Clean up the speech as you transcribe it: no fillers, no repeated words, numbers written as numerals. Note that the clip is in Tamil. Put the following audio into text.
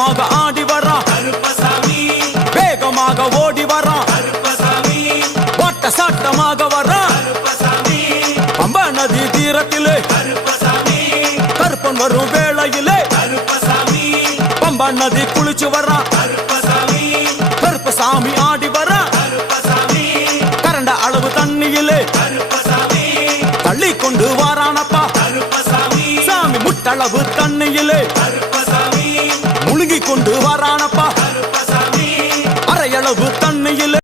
வேகமாக ஆடி வரான் வேகமாக ஓடி வரான் ஓட்ட சாட்டமாக வரான் பம்பா நதி தீரத்திலே கருப்பன் வரும் வேளையிலே பம்பா நதி குளிச்சு வரான் கருப்பசாமி ஆடி வரான் கரண்ட அளவு தண்ணியிலே தள்ளி கொண்டு வாரானப்பா சாமி முட்டளவு தண்ணியிலே முழுகி கொண்டு வாரானப்பா